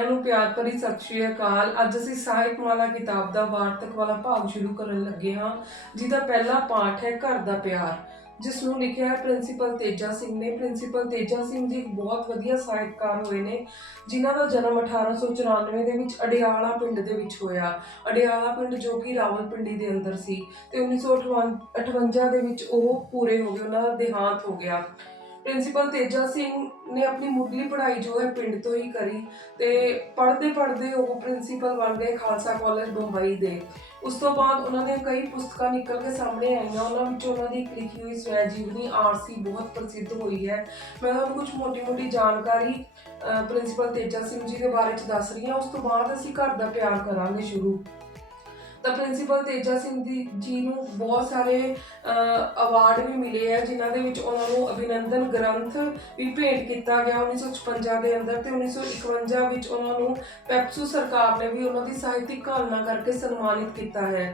ਸਾਰਿਆਂ ਨੂੰ ਪਿਆਰ ਭਰੀ ਸਤਿ ਸ਼੍ਰੀ ਅਕਾਲ। ਅੱਜ ਅਸੀਂ ਸਾਹਿਤਮਾਲਾ ਕਿਤਾਬ ਦਾ ਵਾਰਤਕ ਵਾਲਾ ਭਾਗ ਸ਼ੁਰੂ ਕਰਨ ਲੱਗੇ ਹਾਂ, ਜਿਹਦਾ ਪਹਿਲਾ ਪਾਠ ਹੈ ਘਰ ਦਾ ਪਿਆਰ, ਜਿਸ ਨੂੰ ਲਿਖਿਆ ਹੈ ਪ੍ਰਿੰਸੀਪਲ ਤੇਜਾ ਸਿੰਘ ਨੇ। ਪ੍ਰਿੰਸੀਪਲ ਤੇਜਾ ਸਿੰਘ ਜੀ ਇੱਕ ਬਹੁਤ ਵਧੀਆ ਸਾਹਿਤਕਾਰ ਹੋਏ ਨੇ, ਜਿਨ੍ਹਾਂ ਦਾ ਜਨਮ 1894 ਦੇ ਵਿੱਚ ਅਡਿਆਲਾ ਪਿੰਡ ਦੇ ਵਿੱਚ ਹੋਇਆ। ਅਡਿਆਲਾ ਪਿੰਡ ਜੋ ਕਿ ਰਾਵਲਪਿੰਡੀ ਦੇ ਅੰਦਰ ਸੀ ਤੇ 1958 ਦੇ ਵਿੱਚ ਉਹ ਪੂਰੇ ਹੋ ਗਏ, ਉਹਨਾਂ ਦਾ ਦੇਹਾਂਤ ਹੋ ਗਿਆ। ਪ੍ਰਿੰਸੀਪਲ ਤੇਜਾ ਸਿੰਘ ਨੇ ਆਪਣੀ ਮੁੱਢਲੀ ਪੜ੍ਹਾਈ ਜੋ ਹੈ ਪਿੰਡ ਤੋਂ ਹੀ ਕਰੀ ਤੇ ਪੜ੍ਹਦੇ ਪੜ੍ਹਦੇ ਉਹ ਪ੍ਰਿੰਸੀਪਲ ਬਣ ਗਏ ਖਾਲਸਾ ਕਾਲਜ ਬੰਬਈ ਦੇ। ਉਸ ਤੋਂ ਬਾਅਦ ਉਹਨਾਂ ਨੇ ਕਈ ਪੁਸਤਕਾਂ ਨਿਕਲ ਕੇ ਸਾਹਮਣੇ ਆਈਆਂ। ਉਹਨਾਂ ਵਿੱਚੋਂ ਉਹਨਾਂ ਦੀ ਇੱਕ ਲਿਖੀ ਹੋਈ ਸਵੈ ਜੀਵਨੀ ਆਰਸੀ ਬਹੁਤ ਪ੍ਰਸਿੱਧ ਹੋਈ ਹੈ। ਮੈਂ ਤੁਹਾਨੂੰ ਕੁਝ ਮੋਟੀ-ਮੋਟੀ ਜਾਣਕਾਰੀ ਪ੍ਰਿੰਸੀਪਲ ਤੇਜਾ ਸਿੰਘ ਜੀ ਦੇ ਬਾਰੇ ਚ ਦੱਸ ਰਹੀ ਹਾਂ। ਉਸ ਤੋਂ ਬਾਅਦ ਅਸੀਂ ਘਰ ਦਾ ਪਿਆਰ ਕਰਾਂਗੇ ਸ਼ੁਰੂ। ਤਾਂ ਪ੍ਰਿੰਸੀਪਲ ਤੇਜਾ ਸਿੰਘ ਦੀ ਜੀ ਨੂੰ ਬਹੁਤ ਸਾਰੇ ਅਵਾਰਡ ਵੀ ਮਿਲੇ ਹੈ ਜਿਨ੍ਹਾਂ ਦੇ ਵਿੱਚ ਉਹਨਾਂ ਨੂੰ ਅਭਿਨੰਦਨ ਗ੍ਰੰਥ ਵੀ ਭੇਂਟ ਕੀਤਾ ਗਿਆ 1956 ਦੇ ਅੰਦਰ ਤੇ 1951 ਵਿੱਚ ਉਹਨਾਂ ਨੂੰ ਪੈਪਸੂ ਸਰਕਾਰ ਨੇ ਵੀ ਉਹਨਾਂ ਦੀ ਸਾਹਿਤਿਕ ਘਾਲਣਾ ਕਰਕੇ ਸਨਮਾਨਿਤ ਕੀਤਾ ਹੈ।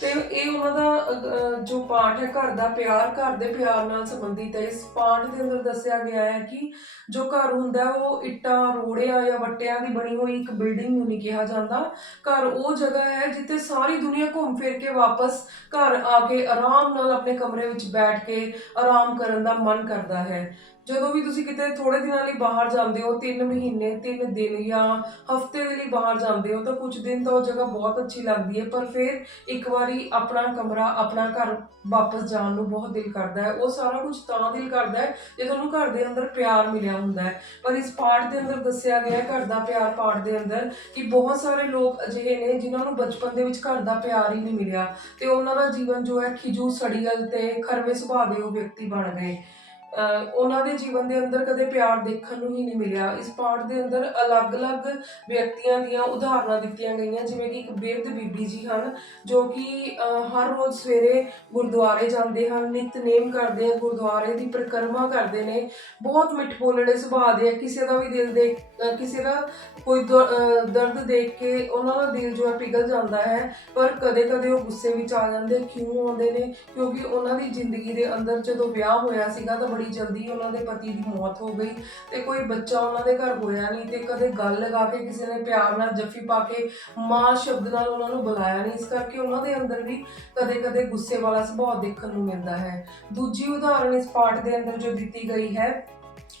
ਤੇ ਇਹ ਉਹਨਾਂ ਦਾ ਜੋ ਪਾਠ ਹੈ, ਘਰ ਦਾ ਪਿਆਰ, ਘਰ ਦੇ ਪਿਆਰ ਨਾਲ ਸੰਬੰਧਿਤ ਹੈ। ਇਸ ਪਾਠ ਦੇ ਅੰਦਰ ਦੱਸਿਆ ਗਿਆ ਹੈ ਕਿ ਜੋ ਘਰ ਹੁੰਦਾ ਉਹ ਇੱਟਾਂ, ਰੋੜਿਆਂ ਜਾਂ ਵੱਟਿਆਂ ਦੀ ਬਣੀ ਹੋਈ ਇੱਕ ਬਿਲਡਿੰਗ ਨੂੰ ਨਹੀਂ ਕਿਹਾ ਜਾਂਦਾ। ਘਰ ਉਹ ਜਗ੍ਹਾ ਹੈ ਜਿੱਥੇ ਸਾਰੇ ਦੁਨੀਆ ਘੁੰਮ ਫਿਰ ਕੇ ਵਾਪਸ ਘਰ ਆ ਕੇ ਆਰਾਮ ਨਾਲ ਆਪਣੇ ਕਮਰੇ ਵਿੱਚ ਬੈਠ ਕੇ ਆਰਾਮ ਕਰਨ ਦਾ ਮਨ ਕਰਦਾ ਹੈ। ਜਦੋਂ ਵੀ ਤੁਸੀਂ ਕਿਤੇ ਥੋੜੇ ਦਿਨਾਂ ਲਈ ਬਾਹਰ ਜਾਂਦੇ ਹੋ 3 ਮਹੀਨੇ 3 ਦਿਨ ਜਾਂ ਹਫ਼ਤੇ ਦੇ ਲਈ ਬਾਹਰ ਜਾਂਦੇ ਹੋ, ਤਾਂ ਕੁਝ ਦਿਨ ਤਾਂ ਉਹ ਜਗ੍ਹਾ ਬਹੁਤ ਅੱਛੀ ਲੱਗਦੀ ਹੈ, ਪਰ ਫਿਰ ਇੱਕ ਵਾਰੀ ਆਪਣਾ ਕਮਰਾ, ਆਪਣਾ ਘਰ ਵਾਪਸ ਜਾਣ ਨੂੰ ਬਹੁਤ ਦਿਲ ਕਰਦਾ ਹੈ। ਉਹ ਸਾਰਾ ਕੁਝ ਤਾਂ ਦਿਲ ਕਰਦਾ ਹੈ, ਜੇ ਤੁਹਾਨੂੰ ਘਰ ਦੇ ਅੰਦਰ ਪਿਆਰ ਮਿਲਿਆ ਹੁੰਦਾ ਹੈ। ਪਰ ਇਸ ਪਾਠ ਦੇ ਅੰਦਰ ਦੱਸਿਆ ਗਿਆ ਹੈ, ਘਰ ਦਾ ਪਿਆਰ ਪਾਠ ਦੇ ਅੰਦਰ, ਕਿ ਬਹੁਤ ਸਾਰੇ ਲੋਕ ਅਜਿਹੇ ਨੇ ਜਿਨ੍ਹਾਂ ਨੂੰ ਬਚਪਨ ਦੇ ਵਿੱਚ ਘਰ ਦਾ ਪਿਆਰ ਹੀ ਨਹੀਂ ਮਿਲਿਆ ਤੇ ਉਹਨਾਂ ਦਾ ਜੀਵਨ ਜੋ ਹੈ ਖਿਜੂ ਸੜੀਅਲ ਤੇ ਖਰਵੇ ਸੁਭਾਅ ਦੇ ਉਹ ਵਿਅਕਤੀ ਬਣ ਗਏ। ਉਹਨਾਂ ਦੇ ਜੀਵਨ ਦੇ ਅੰਦਰ ਕਦੇ ਪਿਆਰ ਦੇਖਣ ਨੂੰ ਹੀ ਨਹੀਂ ਮਿਲਿਆ। ਇਸ ਪਾਠ ਦੇ ਅੰਦਰ ਅਲੱਗ-ਅਲੱਗ ਵਿਅਕਤੀਆਂ ਦੀਆਂ ਉਦਾਹਰਨਾਂ ਦਿੱਤੀਆਂ ਗਈਆਂ, ਜਿਵੇਂ ਕਿ ਇੱਕ ਬਿਰਧ ਬੀਬੀ ਜੀ ਹਨ, ਜੋ ਕਿ ਹਰ ਰੋਜ਼ ਸਵੇਰੇ ਗੁਰਦੁਆਰੇ ਜਾਂਦੇ ਹਨ, ਨਿਤਨੇਮ ਕਰਦੇ ਹਨ ਗੁਰਦੁਆਰੇ ਦੀ ਪਰਿਕਰਮਾ ਕਰਦੇ ਨੇ। ਬਹੁਤ ਮਿੱਠ ਬੋਲੜੇ ਸੁਭਾਅ ਦੇ ਆ, ਕਿਸੇ ਦਾ ਵੀ ਦਿਲ ਦੇਖ ਕਿਸੇ ਦਾ ਕੋਈ ਦਰਦ ਦੇਖ ਕੇ ਉਹਨਾਂ ਦਾ ਦਿਲ ਜੋ ਹੈ ਪਿਘਲ ਜਾਂਦਾ ਹੈ, ਪਰ ਕਦੇ-ਕਦੇ ਉਹ ਗੁੱਸੇ ਵਿੱਚ ਆ ਜਾਂਦੇ, ਕਿਉਂ ਆਉਂਦੇ ਨੇ? ਕਿਉਂਕਿ ਉਹਨਾਂ ਦੀ ਜ਼ਿੰਦਗੀ ਦੇ ਅੰਦਰ ਜਦੋਂ ਵਿਆਹ ਹੋਇਆ ਸੀਗਾ ਤਾਂ ਬੜੀ ਜਲਦੀ ਉਹਨਾਂ ਦੇ ਪਤੀ ਦੀ ਮੌਤ ਹੋ ਗਈ ਤੇ ਕੋਈ ਬੱਚਾ ਉਹਨਾਂ ਦੇ ਘਰ ਹੋਇਆ ਨਹੀਂ ਤੇ ਕਦੇ ਗੱਲ ਲਗਾ ਕੇ ਕਿਸੇ ਨੇ ਪਿਆਰ ਨਾਲ ਜੱਫੀ ਪਾ ਕੇ ਮਾਂ ਸ਼ਬਦ ਨਾਲ ਉਹਨਾਂ ਨੂੰ ਬੁਲਾਇਆ ਨਹੀਂ। ਇਸ ਕਰਕੇ ਉਹਨਾਂ ਦੇ ਅੰਦਰ ਵੀ ਕਦੇ-ਕਦੇ ਗੁੱਸੇ ਵਾਲਾ ਸੁਭਾਅ ਦੇਖਣ ਨੂੰ ਮਿਲਦਾ ਹੈ। ਦੂਜੀ ਉਦਾਹਰਣ ਇਸ ਪਾਠ ਦੇ ਅੰਦਰ ਜੋ ਦਿੱਤੀ ਗਈ ਹੈ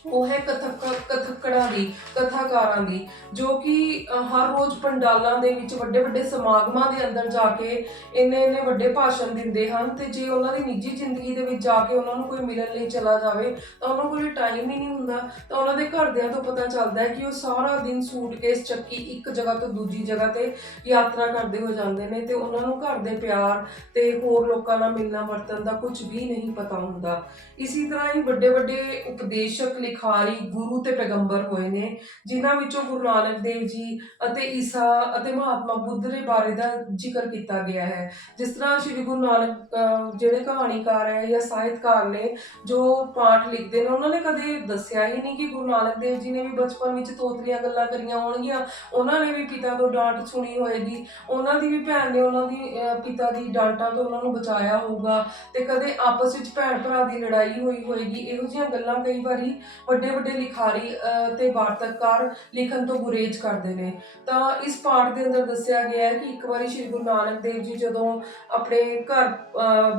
ਉਹ ਹੈ ਕਥਕ, ਕਥਕੜਾਂ ਦੀ, ਕਥਾਕਾਰਾਂ ਦੀ, ਜੋ ਕਿ ਹਰ ਰੋਜ਼ ਪੰਡਾਲਾਂ ਦੇ ਵਿੱਚ ਵੱਡੇ ਵੱਡੇ ਸਮਾਗਮਾਂ ਦੇ ਅੰਦਰ ਜਾ ਕੇ ਇੰਨੇ ਇੰਨੇ ਵੱਡੇ ਭਾਸ਼ਣ ਦਿੰਦੇ ਹਨ ਤੇ ਜੇ ਉਹਨਾਂ ਦੀ ਨਿੱਜੀ ਜ਼ਿੰਦਗੀ ਦੇ ਵਿੱਚ ਜਾ ਕੇ ਉਹਨਾਂ ਨੂੰ ਕੋਈ ਮਿਲਣ ਲਈ ਚਲਾ ਜਾਵੇ, ਤਾਂ ਉਹਨਾਂ ਕੋਲ ਟਾਈਮ ਹੀ ਨਹੀਂ ਹੁੰਦਾ। ਤਾਂ ਉਹਨਾਂ ਦੇ ਘਰਦਿਆਂ ਤੋਂ ਪਤਾ ਚੱਲਦਾ ਹੈ ਕਿ ਉਹ ਸਾਰਾ ਦਿਨ ਸੂਟਕੇਸ ਚੱਕੀ ਇੱਕ ਜਗ੍ਹਾ ਤੋਂ ਦੂਜੀ ਜਗ੍ਹਾ ਤੇ ਯਾਤਰਾ ਕਰਦੇ ਹੋ ਜਾਂਦੇ ਨੇ ਤੇ ਉਹਨਾਂ ਨੂੰ ਘਰ ਦੇ ਪਿਆਰ ਤੇ ਹੋਰ ਲੋਕਾਂ ਨਾਲ ਮਿਲਣਾ ਵਰਤਨ ਦਾ ਕੁਝ ਵੀ ਨਹੀਂ ਪਤਾ ਹੁੰਦਾ। ਇਸੇ ਤਰ੍ਹਾਂ ਹੀ ਵੱਡੇ ਵੱਡੇ ਉਪਦੇਸ਼ਕ ਲਿਖਾਰੀ ਗੁਰੂ ਤੇ ਪੈਗੰਬਰ ਹੋਏ ਨੇ, ਜਿਨ੍ਹਾਂ ਵਿੱਚੋਂ ਗੁਰੂ ਨਾਨਕ ਦੇਵ ਜੀ ਅਤੇ ਈਸਾ ਅਤੇ ਮਹਾਤਮਾ ਬੁੱਧ ਦੇ ਬਾਰੇ ਦਾ ਜ਼ਿਕਰ ਕੀਤਾ ਗਿਆ ਹੈ। ਜਿਸ ਤਰ੍ਹਾਂ ਸ਼੍ਰੀ ਗੁਰੂ ਨਾਨਕ ਜਿਹੜੇ ਕਹਾਣੀਕਾਰ ਹੈ ਜਾਂ ਸਾਹਿਤਕਾਰ ਨੇ ਜੋ ਪਾਠ ਲਿਖਦੇ ਨੇ, ਉਹਨਾਂ ਨੇ ਕਦੇ ਦੱਸਿਆ ਹੀ ਨਹੀਂ ਕਿ ਗੁਰੂ ਨਾਨਕ ਦੇਵ ਜੀ ਨੇ ਵੀ ਬਚਪਨ ਵਿੱਚ ਤੋਤਲੀਆਂ ਗੱਲਾਂ ਕਰੀਆਂ ਹੋਣਗੀਆਂ। ਉਹਨਾਂ ਨੇ ਵੀ ਪਿਤਾ ਤੋਂ ਡਾਂਟ ਸੁਣੀ ਹੋਏਗੀ। ਉਹਨਾਂ ਦੀ ਵੀ ਭੈਣ ਨੇ ਉਹਨਾਂ ਦੀ ਪਿਤਾ ਦੀ ਡਾਂਟਾਂ ਤੋਂ ਉਹਨਾਂ ਨੂੰ ਬਚਾਇਆ ਹੋਊਗਾ ਤੇ ਕਦੇ ਆਪਸ ਵਿੱਚ ਭੈਣ ਭਰਾ ਦੀ ਲੜਾਈ ਹੋਈ ਹੋਏਗੀ। ਇਹੋ ਜਿਹੀਆਂ ਗੱਲਾਂ ਕਈ ਵਾਰੀ ਵੱਡੇ ਵੱਡੇ ਲਿਖਾਰੀ ਅਹ, ਤੇ ਵਾਰਤਕਕਾਰ ਲਿਖਣ ਤੋਂ ਗੁਰੇਜ਼ ਕਰਦੇ ਨੇ। ਤਾਂ ਇਸ ਪਾਠ ਦੇ ਅੰਦਰ ਦੱਸਿਆ ਗਿਆ ਹੈ ਕਿ ਇੱਕ ਵਾਰੀ ਸ਼੍ਰੀ ਗੁਰੂ ਨਾਨਕ ਦੇਵ ਜੀ ਜਦੋਂ ਆਪਣੇ ਘਰ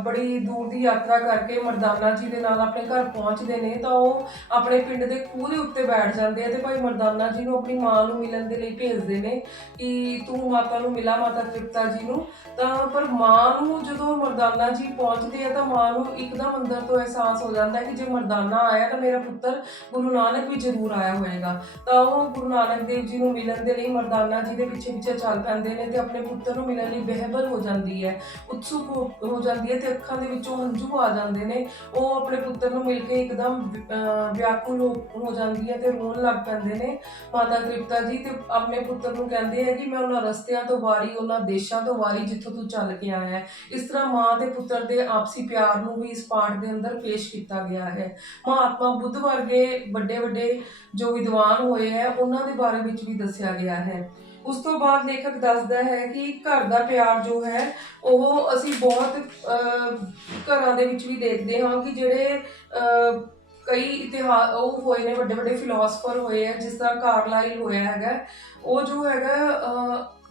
ਬੜੀ ਦੂਰ ਦੀ ਯਾਤਰਾ ਕਰਕੇ ਮਰਦਾਨਾ ਜੀ ਦੇ ਨਾਲ ਆਪਣੇ ਘਰ ਪਹੁੰਚਦੇ ਨੇ ਤਾਂ ਉਹ ਆਪਣੇ ਪਿੰਡ ਦੇ ਖੂਹ ਦੇ ਉੱਤੇ ਬੈਠ ਜਾਂਦੇ ਆ ਤੇ ਭਾਈ ਮਰਦਾਨਾ ਜੀ ਨੂੰ ਆਪਣੀ ਮਾਂ ਨੂੰ ਮਿਲਣ ਦੇ ਲਈ ਭੇਜਦੇ ਨੇ ਕਿ ਤੂੰ ਮਾਤਾ ਨੂੰ ਮਿਲਾ ਮਾਤਾ ਤ੍ਰਿਪਤਾ ਜੀ ਨੂੰ। ਤਾਂ ਪਰ ਮਾਂ ਨੂੰ ਜਦੋਂ ਮਰਦਾਨਾ ਜੀ ਪਹੁੰਚਦੇ ਆ ਤਾਂ ਮਾਂ ਨੂੰ ਇੱਕਦਮ ਅੰਦਰ ਤੋਂ ਅਹਿਸਾਸ ਹੋ ਜਾਂਦਾ ਹੈ ਕਿ ਜੇ ਮਰਦਾਨਾ ਆਇਆ ਤਾਂ ਮੇਰਾ ਪੁੱਤਰ ਗੁਰੂ ਨਾਨਕ ਵੀ ਜ਼ਰੂਰ ਆਇਆ ਹੋਏਗਾ। ਤਾਂ ਉਹ ਗੁਰੂ ਨਾਨਕ ਦੇਵ ਜੀ ਨੂੰ ਮਿਲਣ ਦੇ ਲਈ ਮਰਦਾਨਾ ਜੀ ਦੇ ਪਿੱਛੇ ਪਿੱਛੇ ਚੱਲ ਪੈਂਦੇ ਨੇ ਤੇ ਆਪਣੇ ਪੁੱਤਰ ਨੂੰ ਮਿਲਣ ਲਈ ਬਹਿਬਲ ਹੋ ਜਾਂਦੀ ਹੈ, ਉਤਸੁਕ ਹੋ- ਜਾਂਦੀ ਹੈ ਤੇ ਅੱਖਾਂ ਦੇ ਵਿੱਚੋਂ ਹੰਝੂ ਆ ਜਾਂਦੇ ਨੇ। ਉਹ ਆਪਣੇ ਪੁੱਤਰ ਨੂੰ ਮਿਲ ਕੇ ਇੱਕਦਮ ਵਿਆਕੁਲ ਹੋ ਜਾਂਦੀ ਹੈ ਤੇ ਰੋਣ ਲੱਗ ਪੈਂਦੇ ਨੇ ਮਾਤਾ ਤ੍ਰਿਪਤਾ ਜੀ ਤੇ ਆਪਣੇ ਪੁੱਤਰ ਨੂੰ ਕਹਿੰਦੇ ਹੈ ਕਿ ਮੈਂ ਉਹਨਾਂ ਰਸਤਿਆਂ ਤੋਂ ਵਾਰੀ, ਉਹਨਾਂ ਦੇਸ਼ਾਂ ਤੋਂ ਵਾਰੀ ਜਿੱਥੋਂ ਤੂੰ ਚੱਲ ਕੇ ਆਇਆ ਹੈ। ਇਸ ਤਰ੍ਹਾਂ ਮਾਂ ਤੇ ਪੁੱਤਰ ਦੇ ਆਪਸੀ ਪਿਆਰ ਨੂੰ ਵੀ ਇਸ ਪਾਠ ਦੇ ਅੰਦਰ ਪੇਸ਼ ਕੀਤਾ ਗਿਆ ਹੈ। ਮਹਾਤਮਾ ਬੁੱਧ ਵਰਗੇ ਵੱਡੇ ਵੱਡੇ ਜੋ ਵਿਦਵਾਨ ਹੋਏ ਹੈ ਉਹਨਾਂ ਦੇ ਬਾਰੇ ਵਿੱਚ ਵੀ ਦੱਸਿਆ ਗਿਆ ਹੈ। ਉਸ ਤੋਂ ਬਾਅਦ ਲੇਖਕ ਦੱਸਦਾ ਹੈ ਕਿ ਘਰ ਦਾ ਪਿਆਰ ਜੋ ਹੈ ਉਹ ਅਸੀਂ ਬਹੁਤ ਅਹ, ਘਰਾਂ ਦੇ ਵਿੱਚ ਵੀ ਦੇਖਦੇ ਹਾਂ ਕਿ ਜਿਹੜੇ ਅਹ, ਕਈ ਇਤਿਹਾਸ ਉਹ ਹੋਏ ਨੇ, ਵੱਡੇ ਵੱਡੇ ਫਿਲਾਸਫਰ ਹੋਏ ਆ, ਜਿਸ ਤਰ੍ਹਾਂ ਕਾਰਲਾਈਲ ਹੋਇਆ ਹੈਗਾ, ਉਹ ਜੋ ਹੈਗਾ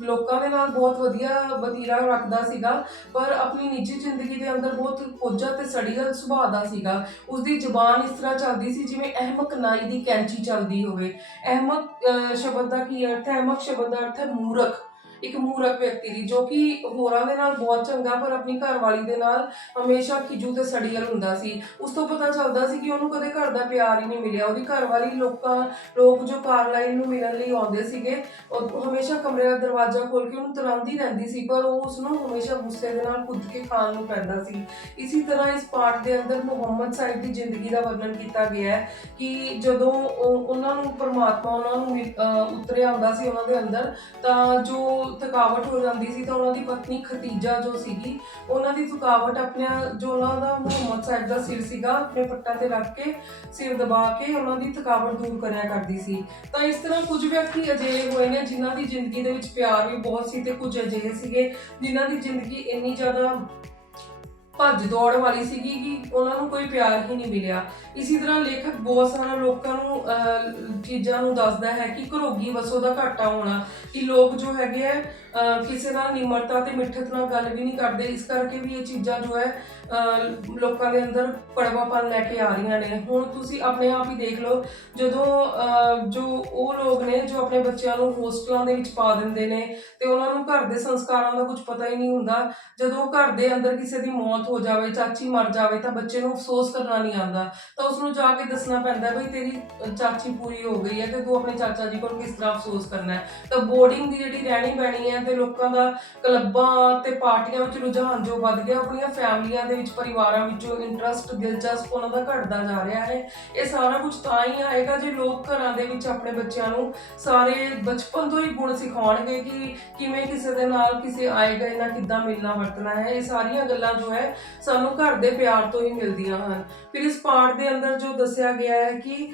ਲੋਕਾਂ ਦੇ ਨਾਲ ਬਹੁਤ ਵਧੀਆ ਵਤੀਰਾ ਰੱਖਦਾ ਸੀਗਾ, ਪਰ ਆਪਣੀ ਨਿੱਜੀ ਜ਼ਿੰਦਗੀ ਦੇ ਅੰਦਰ ਬਹੁਤ ਕੋਝਾ ਤੇ ਸੜੀਅਲ ਸੁਭਾਅ ਦਾ ਸੀਗਾ। ਉਸਦੀ ਜ਼ੁਬਾਨ ਇਸ ਤਰ੍ਹਾਂ ਚੱਲਦੀ ਸੀ ਜਿਵੇਂ ਅਹਿਮਕ ਨਾਈ ਦੀ ਕੈਂਚੀ ਚੱਲਦੀ ਹੋਵੇ। ਅਹਿਮਕ ਸ਼ਬਦ ਦਾ ਕੀ ਅਰਥ ਹੈ? ਅਹਿਮਕ ਸ਼ਬਦ ਦਾ ਅਰਥ ਹੈ ਮੂਰਖ। ਇੱਕ ਮੂਰਖ ਵਿਅਕਤੀ ਦੀ, ਜੋ ਕਿ ਹੋਰਾਂ ਦੇ ਨਾਲ ਬਹੁਤ ਚੰਗਾ, ਪਰ ਆਪਣੀ ਘਰਵਾਲੀ ਦੇ ਨਾਲ ਹਮੇਸ਼ਾ ਖਿਜੂ ਤੇ ਸੜੀਅਲ ਹੁੰਦਾ ਸੀ। ਉਸ ਤੋਂ ਪਤਾ ਚੱਲਦਾ ਸੀ ਕਿ ਉਹਨੂੰ ਕਦੇ ਘਰ ਦਾ ਪਿਆਰ ਹੀ ਨਹੀਂ ਮਿਲਿਆ। ਉਹਦੀ ਘਰਵਾਲੀ ਲੋਕਾਂ, ਲੋਕ ਜੋ ਕਾਰਲਾਈਨ ਨੂੰ ਮਿਲਣ ਲਈ ਆਉਂਦੇ ਸੀਗੇ, ਉਹ ਹਮੇਸ਼ਾ ਕਮਰੇ ਦਾ ਦਰਵਾਜ਼ਾ ਖੋਲ ਕੇ ਉਹਨੂੰ ਤਰਾਂਦੀ ਰਹਿੰਦੀ ਸੀ, ਪਰ ਉਹ ਉਸ ਨੂੰ ਹਮੇਸ਼ਾ ਗੁੱਸੇ ਦੇ ਨਾਲ ਕੁੱਦ ਕੇ ਖਾਣ ਨੂੰ ਪੈਂਦਾ ਸੀ। ਇਸੇ ਤਰ੍ਹਾਂ ਇਸ ਪਾਠ ਦੇ ਅੰਦਰ ਮੁਹੰਮਦ ਸਾਹਿਬ ਦੀ ਜ਼ਿੰਦਗੀ ਦਾ ਵਰਣਨ ਕੀਤਾ ਗਿਆ ਹੈ ਕਿ ਜਦੋਂ ਉਹ- ਉਹਨਾਂ ਨੂੰ ਪਰਮਾਤਮਾ ਉਹਨਾਂ ਨੂੰ ਮਿਲ- ਅਹ ਉਤਰਿਆ ਆਉਂਦਾ ਸੀ ਉਹਨਾਂ ਦੇ ਅੰਦਰ, ਤਾਂ ਜੋ ਥਕਾਵਟ ਹੋ ਜਾਂਦੀ ਸੀ ਤਾਂ ਉਹਨਾਂ ਦੀ ਪਤਨੀ ਖਤੀਜਾ ਜੋ ਸੀਗੀ, ਉਹਨਾਂ ਦੀ ਥਕਾਵਟ ਆਪਣੇ ਜੋ ਉਹਨਾਂ ਦਾ ਮੁਹੰਮਦ ਸਾਹਿਬ ਦਾ ਸਿਰ ਸੀਗਾ, ਆਪਣੇ ਪੱਟਾਂ ਤੇ ਰੱਖ ਕੇ, ਸਿਰ ਦਬਾ ਕੇ ਉਹਨਾਂ ਦੀ ਥਕਾਵਟ ਦੂਰ ਕਰਿਆ ਕਰਦੀ ਸੀ। ਤਾਂ ਇਸ ਤਰ੍ਹਾਂ ਕੁਝ ਵਿਅਕਤੀ ਅਜਿਹੇ ਹੋਏ ਨੇ ਜਿਨ੍ਹਾਂ ਦੀ ਜ਼ਿੰਦਗੀ ਦੇ ਵਿੱਚ ਪਿਆਰ ਵੀ ਬਹੁਤ ਸੀ ਤੇ ਕੁਝ ਅਜਿਹੇ ਸੀਗੇ ਜਿਨ੍ਹਾਂ ਦੀ ਜ਼ਿੰਦਗੀ ਇੰਨੀ ਜ਼ਿਆਦਾ ਭੱਜ ਦੌੜ ਵਾਲੀ ਸੀਗੀ ਕਿ ਉਹਨਾਂ ਨੂੰ ਕੋਈ ਪਿਆਰ ਹੀ ਨਹੀਂ ਮਿਲਿਆ। ਇਸੇ ਤਰ੍ਹਾਂ ਲੇਖਕ ਬਹੁਤ ਸਾਰਾ ਲੋਕਾਂ ਨੂੰ ਅਹ, ਚੀਜ਼ਾਂ ਨੂੰ ਦੱਸਦਾ ਹੈ ਕਿ ਘਰੋਗੀ ਵਸੋਂ ਦਾ ਘਾਟਾ ਹੋਣਾ ਕਿ ਲੋਕ ਜੋ ਹੈਗੇ ਆ ਅਹ, ਕਿਸੇ ਨਾਲ ਨਿਮਰਤਾ ਤੇ ਮਿੱਠਤ ਨਾਲ ਗੱਲ ਵੀ ਨਹੀਂ ਕਰਦੇ। ਇਸ ਕਰਕੇ ਵੀ ਇਹ ਚੀਜ਼ਾਂ ਜੋ ਹੈ ਅਹ, ਲੋਕਾਂ ਦੇ ਅੰਦਰ ਕੜਵਾਪਨ ਲੈ ਕੇ ਆ ਰਹੀਆਂ ਨੇ। ਹੁਣ ਤੁਸੀਂ ਆਪਣੇ ਆਪ ਹੀ ਦੇਖ ਲਓ ਜਦੋਂ ਅਹ, ਜੋ ਉਹ ਲੋਕ ਨੇ ਜੋ ਆਪਣੇ ਬੱਚਿਆਂ ਨੂੰ ਹੋਸਟਲਾਂ ਦੇ ਵਿੱਚ ਪਾ ਦਿੰਦੇ ਨੇ ਤੇ ਉਹਨਾਂ ਨੂੰ ਘਰ ਦੇ ਸੰਸਕਾਰਾਂ ਦਾ ਕੁਝ ਪਤਾ ਹੀ ਨਹੀਂ ਹੁੰਦਾ ਜਦੋਂ ਘਰ ਦੇ ਅੰਦਰ ਕਿਸੇ ਦੀ ਮੌਤ ਹੋ ਜਾਵੇ, ਚਾਚੀ ਮਰ ਜਾਵੇ ਤਾਂ ਬੱਚੇ ਨੂੰ ਅਫਸੋਸ ਕਰਨਾ ਨਹੀਂ ਆਉਂਦਾ। ਤਾਂ ਉਸ ਨੂੰ ਜਾ ਕੇ ਦੱਸਣਾ ਪੈਂਦਾ ਬਈ ਤੇਰੀ ਚਾਚੀ ਪੂਰੀ ਹੋ ਗਈ ਹੈ ਤੇ ਤੂੰ ਆਪਣੇ ਚਾਚਾ ਜੀ ਕੋਲ ਕਿਸ ਤਰ੍ਹਾਂ ਅਫਸੋਸ ਕਰਨਾ ਹੈ। ਤਾਂ ਬੋਰਡਿੰਗ ਦੀ ਜਿਹੜੀ ਰਹਿਣੀ ਬਹਿਣੀ ਹੈ ਤੇ ਲੋਕਾਂ ਦਾ ਕਲੱਬਾਂ ਤੇ ਪਾਰਟੀਆਂ ਵਿੱਚ ਰੁਝਾਨ ਜੋ ਵੱਧ ਗਿਆ, ਆਪਣੀਆਂ ਫੈਮਲੀਆਂ ਦੇ ਵਿੱਚ, ਪਰਿਵਾਰਾਂ ਵਿੱਚੋਂ ਇੰਟਰਸਟ ਦਿਲਚਸਪ ਉਹਨਾਂ ਦਾ ਘਟਦਾ ਜਾ ਰਿਹਾ ਹੈ। ਇਹ ਸਾਰਾ ਕੁਝ ਤਾਂ ਹੀ ਆਏਗਾ ਜੇ ਲੋਕ ਘਰਾਂ ਦੇ ਵਿੱਚ ਆਪਣੇ ਬੱਚਿਆਂ ਨੂੰ ਸਾਰੇ ਬਚਪਨ ਤੋਂ ਹੀ ਗੁਣ ਸਿਖਾਉਣਗੇ ਕਿ ਕਿਵੇਂ ਕਿਸੇ ਦੇ ਨਾਲ ਕਿਸੇ ਆਏ ਗਏ ਨਾਲ ਕਿੱਦਾਂ ਮਿਲਣਾ ਵਰਤਣਾ ਹੈ। ਇਹ ਸਾਰੀਆਂ ਗੱਲਾਂ ਜੋ ਹੈ ਸਾਨੂੰ ਘਰ ਦੇ ਪਿਆਰ ਤੋਂ ਹੀ ਮਿਲਦੀਆਂ ਹਨ। ਫਿਰ ਇਸ ਪਾਠ ਦੇ ਅੰਦਰ ਜੋ ਦੱਸਿਆ ਗਿਆ ਹੈ ਕਿ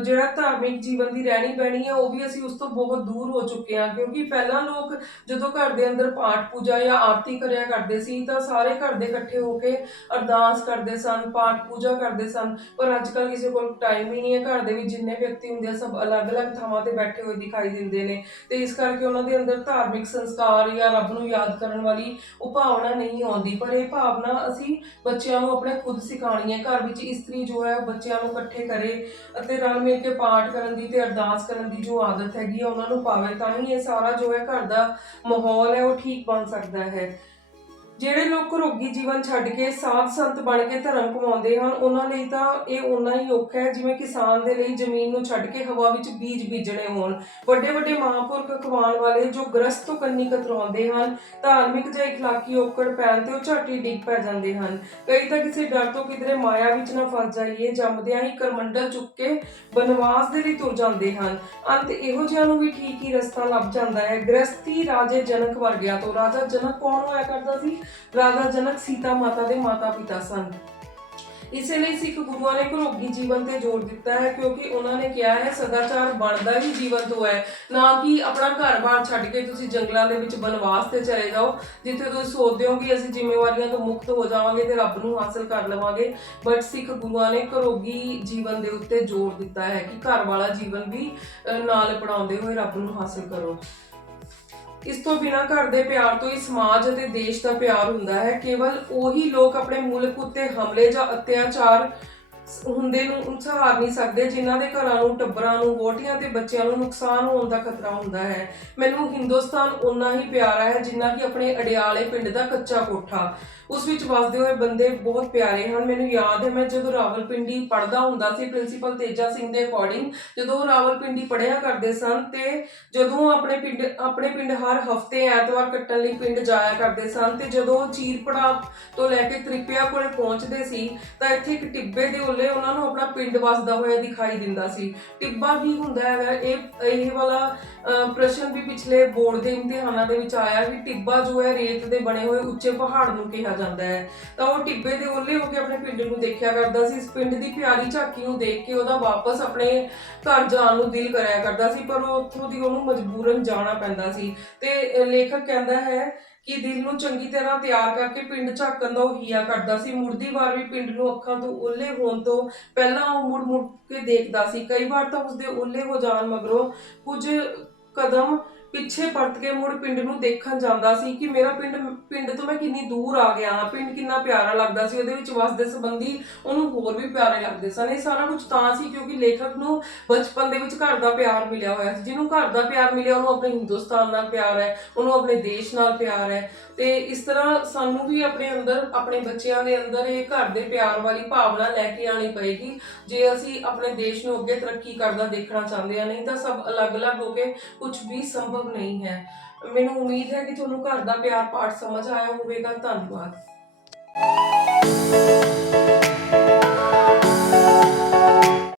ਜਿਹੜਾ ਧਾਰਮਿਕ ਜੀਵਨ ਦੀ ਰਹਿਣੀ ਬਹਿਣੀ ਹੈ, ਉਹ ਵੀ ਅਸੀਂ ਉਸ ਤੋਂ ਬਹੁਤ ਦੂਰ ਹੋ ਚੁੱਕੇ ਹਾਂ, ਕਿਉਂਕਿ ਪਹਿਲਾਂ ਲੋਕ ਜਦੋਂ ਘਰ ਦੇ ਅੰਦਰ ਪਾਠ ਪੂਜਾ ਜਾਂ ਆਰਤੀ ਕਰਿਆ ਕਰਦੇ ਸੀ, ਤਾਂ ਸਾਰੇ ਘਰ ਦੇ ਇਕੱਠੇ ਹੋ ਕੇ ਅਰਦਾਸ ਕਰਦੇ ਸਨ, ਪਾਠ ਪੂਜਾ ਕਰਦੇ ਸਨ। ਪਰ ਅੱਜ ਕੱਲ ਕਿਸੇ ਕੋਲ ਟਾਈਮ ਹੀ ਨਹੀਂ ਹੈ, ਘਰ ਦੇ ਵਿੱਚ ਜਿੰਨੇ ਵਿਅਕਤੀ ਹੁੰਦੇ ਆ, ਸਭ ਅਲੱਗ-ਅਲੱਗ ਥਾਵਾਂ ਤੇ ਬੈਠੇ ਹੋਏ ਦਿਖਾਈ ਦਿੰਦੇ ਨੇ। ਤੇ ਇਸ ਕਰਕੇ ਉਹਨਾਂ ਦੇ ਅੰਦਰ ਧਾਰਮਿਕ ਸੰਸਕਾਰ ਜਾਂ ਰੱਬ ਨੂੰ ਯਾਦ ਕਰਨ ਵਾਲੀ ਉਹ ਭਾਵਨਾ ਨਹੀਂ ਆਉਂਦੀ। ਪਰ ਇਹ ਭਾਵਨਾ ਅਸੀਂ ਬੱਚਿਆਂ ਨੂੰ ਆਪਣੇ ਖੁਦ ਸਿਖਾਉਣੀ ਹੈ। ਘਰ ਵਿੱਚ ਇਸਤਰੀ ਜੋ ਹੈ ਉਹ ਬੱਚਿਆਂ ਨੂੰ ਇਕੱਠੇ ਕਰੇ ਅਤੇ ਰਲ ਮਿਲ ਕੇ ਪਾਠ ਕਰਨ ਦੀ ਤੇ ਅਰਦਾਸ ਕਰਨ ਦੀ ਜੋ ਆਦਤ ਹੈਗੀ ਹੈ, ਉਹਨਾਂ ਨੂੰ ਪਾਵੇ, ਤਾਂ ਹੀ ਇਹ ਸਾਰਾ ਜੋ ਹੈ ਘਰ ਦਾ ਮਾਹੌਲ ਹੈ, ਉਹ ਠੀਕ ਬਣ ਸਕਦਾ ਹੈ। ਜਿਹੜੇ ਲੋਕ ਰੋਗੀ ਜੀਵਨ ਛੱਡ ਕੇ ਸਾਧ ਸੰਤ ਬਣ ਕੇ ਧਰਮ ਕਮਾਉਂਦੇ ਹਨ, ਉਹਨਾਂ ਲਈ ਤਾਂ ਇਹ ਓਨਾ ਹੀ ਔਖਾ ਹੈ, ਜਿਵੇਂ ਕਿਸਾਨ ਦੇ ਲਈ ਜ਼ਮੀਨ ਨੂੰ ਛੱਡ ਕੇ ਹਵਾ ਵਿੱਚ ਬੀਜ ਬੀਜਣੇ ਹੋਣ। ਵੱਡੇ ਵੱਡੇ ਮਹਾਂਪੁਰਖ ਕਮਾਉਣ ਵਾਲੇ ਜੋ ਗ੍ਰਸਤ ਤੋਂ ਕੰਨੀ ਕਤਰਾਉਂਦੇ ਹਨ, ਧਾਰਮਿਕ ਜਾਂ ਇਖਲਾਕੀ ਔਕੜ ਪੈਣ ਤੇ ਉਹ ਝਾਟੀ ਡਿੱਗ ਪੈ ਜਾਂਦੇ ਹਨ। ਕਈ ਤਾਂ ਕਿਸੇ ਡਰ ਤੋਂ ਕਿਧਰੇ ਮਾਇਆ ਵਿੱਚ ਨਾ ਫਸ ਜਾਈਏ, ਜੰਮਦਿਆਂ ਹੀ ਕਰਮੰਡਲ ਚੁੱਕ ਕੇ ਬਨਵਾਸ ਦੇ ਲਈ ਤੁਰ ਜਾਂਦੇ ਹਨ। ਅੰਤ ਇਹੋ ਜਿਹਾ ਨੂੰ ਵੀ ਠੀਕ ਹੀ ਰਸਤਾ ਲੱਭ ਜਾਂਦਾ ਹੈ। ਗ੍ਰਸਤੀ ਰਾਜੇ ਜਨਕ ਵਰਗਿਆ ਤੋਂ। ਰਾਜਾ ਜਨਕ ਕੌਣ ਹੋਇਆ ਕਰਦਾ ਸੀ? ਰਾਜਾ ਜਨਕ ਸੀਤਾ ਮਾਤਾ ਦੇ ਮਾਤਾ ਪਿਤਾ ਸਨ। ਇਸੇ ਲਈ ਸਿੱਖ ਗੁਰੂਆਂ ਨੇ ਘਰੋਗੀ ਜੀਵਨ ਤੇ ਜ਼ੋਰ ਦਿੱਤਾ ਹੈ ਕਿਉਂਕਿ ਉਹਨਾਂ ਨੇ ਕਿਹਾ ਹੈ ਸਦਾਚਾਰ ਬਣਦਾ ਹੀ ਜੀਵਨ ਤੋਂ ਹੈ। ਨਾ ਕਿ ਆਪਣਾ ਘਰ-ਬਾਰ ਛੱਡ ਕੇ ਤੁਸੀਂ ਜੰਗਲਾਂ ਦੇ ਵਿੱਚ ਬਨਵਾਸ ਤੇ ਚਲੇ ਜਾਓ ਜਿੱਥੇ ਤੁਸੀਂ ਸੋਚਦੇ ਹੋ ਕਿ ਅਸੀਂ ਜ਼ਿੰਮੇਵਾਰੀਆਂ ਤੋਂ ਮੁਕਤ ਹੋ ਜਾਵਾਂਗੇ ਤੇ ਰੱਬ ਨੂੰ ਹਾਸਲ ਕਰ ਲਵਾਂਗੇ। ਬਟ ਸਿੱਖ ਗੁਰੂਆਂ ਨੇ ਘਰੋਗੀ ਜੀਵਨ ਦੇ ਉੱਤੇ ਜ਼ੋਰ ਦਿੱਤਾ ਹੈ ਕਿ ਘਰ ਵਾਲਾ ਜੀਵਨ ਵੀ ਅਹ, ਨਾਲ ਪੜਾਉਂਦੇ ਹੋਏ ਰੱਬ ਨੂੰ ਹਾਸਲ ਕਰੋ। ਇਸ ਤੋਂ ਬਿਨਾਂ ਘਰ ਦੇ ਪਿਆਰ ਤੋਂ ਹੀ ਸਮਾਜ ਅਤੇ ਦੇਸ਼ ਦਾ ਪਿਆਰ ਹੁੰਦਾ ਹੈ। ਕੇਵਲ ਉਹੀ ਲੋਕ ਆਪਣੇ ਮੁਲਕ ਉੱਤੇ ਹਮਲੇ ਜਾਂ ਅਤਿਆਚਾਰ ਹੁੰਦੇ ਨੂੰ ਸਹਾਰ ਨਹੀਂ ਸਕਦੇ, ਜਿਨ੍ਹਾਂ ਦੇ ਘਰਾਂ ਨੂੰ, ਟੱਬਰਾਂ ਨੂੰ ਵੋਟੀਆਂ ਤੇ ਬੱਚਿਆਂ ਨੂੰ ਨੁਕਸਾਨ ਹੋਣ ਦਾ ਖਤਰਾ ਹੁੰਦਾ ਹੈ। ਮੈਨੂੰ ਹਿੰਦੁਸਤਾਨ ਉਨਾ ਹੀ ਪਿਆਰਾ ਹੈ ਜਿੰਨਾ ਕਿ ਆਪਣੇ ਅਡਿਆਲੇ ਪਿੰਡ ਦਾ ਕੱਚਾ ਕੋਠਾ। ਉਸ ਵਿੱਚ ਵਸਦੇ ਹੋਏ ਬੰਦੇ ਬਹੁਤ ਪਿਆਰੇ ਹਨ। ਮੈਨੂੰ ਯਾਦ ਹੈ, ਮੈਂ ਜਦੋਂ ਰਾਵਲਪਿੰਡੀ ਪੜ੍ਹਦਾ ਹੁੰਦਾ ਸੀ ਪ੍ਰਿੰਸੀਪਲ ਤੇਜਾ ਸਿੰਘ ਦੇ ਅਕੋਰਡਿੰਗ ਜਦੋਂ ਉਹ ਰਾਵਲਪਿੰਡੀ ਪੜ੍ਹਿਆ ਕਰਦੇ ਸਨ ਤੇ ਜਦੋਂ ਆਪਣੇ ਪਿੰਡ ਆਪਣੇ ਪਿੰਡ ਹਰ ਹਫ਼ਤੇ ਐਤਵਾਰ ਕੱਟਣ ਲਈ ਪਿੰਡ ਜਾਇਆ ਕਰਦੇ ਸਨ ਤੇ ਜਦੋਂ ਉਹ ਚੀਰਪੜਾ ਤੋਂ ਲੈ ਕੇ ਤ੍ਰਿਪਿਆ ਕੋਲੇ ਪਹੁੰਚਦੇ ਸੀ, ਤਾਂ ਇੱਥੇ ਇੱਕ ਟਿੱਬੇ ਦੇ ਉੱਲੇ ਉਹਨਾਂ ਨੂੰ ਆਪਣਾ ਪਿੰਡ ਵਸਦਾ ਹੋਇਆ ਦਿਖਾਈ ਦਿੰਦਾ ਸੀ। ਟਿੱਬਾ ਕੀ ਹੁੰਦਾ ਹੈਗਾ, ਇਹ ਇਹ ਵਾਲਾ ਪ੍ਰਸ਼ਨ ਵੀ ਪਿਛਲੇ ਬੋਰਡ ਦੇ ਇਮਤਿਹਾਨਾਂ ਦੇ ਵਿੱਚ ਆਇਆ ਕਿ ਟਿੱਬਾ ਜੋ ਹੈ ਰੇਤ ਦੇ ਬਣੇ ਹੋਏ ਉੱਚੇ ਪਹਾੜ ਨੂੰ ਕਿਹਾ ਜਾਂਦਾ ਹੈ। ਤਾਂ ਉਹ ਟਿੱਬੇ ਦੇ ਉੱਲੇ ਹੋ ਕੇ ਆਪਣੇ ਪਿੰਡ ਨੂੰ ਦੇਖਿਆ ਕਰਦਾ ਸੀ। ਇਸ ਪਿੰਡ ਦੀ ਪਿਆਰੀ ਝਾਕੀ ਨੂੰ ਦੇਖ ਕੇ ਉਹਦਾ ਵਾਪਸ ਆਪਣੇ ਘਰ ਜਾਣ ਨੂੰ ਦਿਲ ਕਰਿਆ ਕਰਦਾ ਸੀ, ਪਰ ਉਹ ਉੱਥੋਂ ਦੀ ਉਹਨੂੰ ਮਜਬੂਰਨ ਜਾਣਾ ਪੈਂਦਾ ਸੀ। ਤੇ ਲੇਖਕ ਕਹਿੰਦਾ ਹੈ ਕਿ ਦਿਲ ਨੂੰ ਚੰਗੀ ਤਰ੍ਹਾਂ ਤਿਆਰ ਕਰਕੇ ਪਿੰਡ ਝਾਕਣ ਦਾ ਉਹ ਹੀਆ ਕਰਦਾ ਸੀ। ਮੁੜਦੀ ਵਾਰ ਵੀ ਪਿੰਡ ਨੂੰ ਅੱਖਾਂ ਤੋਂ ਓਲੇ ਹੋਣ ਤੋਂ ਪਹਿਲਾਂ ਉਹ ਮੁੜ ਮੁੜ ਕੇ ਦੇਖਦਾ ਸੀ। ਕਈ ਵਾਰ ਤਾਂ ਉਸਦੇ ਓਲੇ ਹੋ ਜਾਣ ਮਗਰੋਂ ਕੁਝ ਕਦਮ ਪਿੱਛੇ ਪਰਤ ਕੇ ਮੁੜ ਪਿੰਡ ਨੂੰ ਦੇਖਣ ਜਾਂਦਾ ਸੀ ਕਿ ਮੇਰਾ ਪਿੰਡ ਪਿੰਡ ਤੋਂ ਮੈਂ ਕਿੰਨੀ ਦੂਰ ਆ ਗਿਆ ਹਾਂ, ਪਿੰਡ ਕਿੰਨਾ ਪਿਆਰਾ ਲੱਗਦਾ ਸੀ, ਉਹਦੇ ਵਿੱਚ ਵਸਦੇ ਸੰਬੰਧੀ ਉਹਨੂੰ ਹੋਰ ਵੀ ਪਿਆਰੇ ਲੱਗਦੇ ਸਨ। ਇਹ ਸਾਰਾ ਕੁਝ ਤਾਂ ਸੀ ਕਿਉਂਕਿ ਲੇਖਕ ਨੂੰ ਬਚਪਨ ਦੇ ਵਿੱਚ ਘਰ ਦਾ ਪਿਆਰ ਮਿਲਿਆ ਹੋਇਆ ਸੀ। ਜਿਹਨੂੰ ਘਰ ਦਾ ਪਿਆਰ ਮਿਲਿਆ, ਉਹਨੂੰ ਆਪਣੇ ਹਿੰਦੁਸਤਾਨ ਨਾਲ ਪਿਆਰ ਹੈ, ਉਹਨੂੰ ਆਪਣੇ ਦੇਸ਼ ਨਾਲ ਪਿਆਰ ਹੈ। ਤੇ ਇਸ ਤਰ੍ਹਾਂ ਸਾਨੂੰ ਵੀ ਆਪਣੇ ਅੰਦਰ, ਆਪਣੇ ਬੱਚਿਆਂ ਦੇ ਅੰਦਰ ਇਹ ਘਰ ਦੇ ਪਿਆਰ ਵਾਲੀ ਭਾਵਨਾ ਲੈ ਕੇ ਆਣੀ ਪਏਗੀ। ਜੇ ਅਸੀਂ ਆਪਣੇ ਦੇਸ਼ ਨੂੰ ਅੱਗੇ ਤਰੱਕੀ ਕਰਦਾ ਦੇਖਣਾ ਚਾਹੁੰਦੇ ਹਾਂ, ਨਹੀਂ ਤਾਂ ਸਭ ਅਲੱਗ-ਅਲੱਗ ਹੋ ਕੇ ਕੁਝ ਵੀ ਸੰਭਵ ਸੰਭਵ ਨਹੀਂ ਹੈ। ਮੈਨੂੰ ਉਮੀਦ ਹੈ ਕਿ ਤੁਹਾਨੂੰ ਘਰ ਦਾ ਪਿਆਰ ਪਾਠ ਸਮਝ ਆਇਆ ਹੋਵੇਗਾ। ਧੰਨਵਾਦ।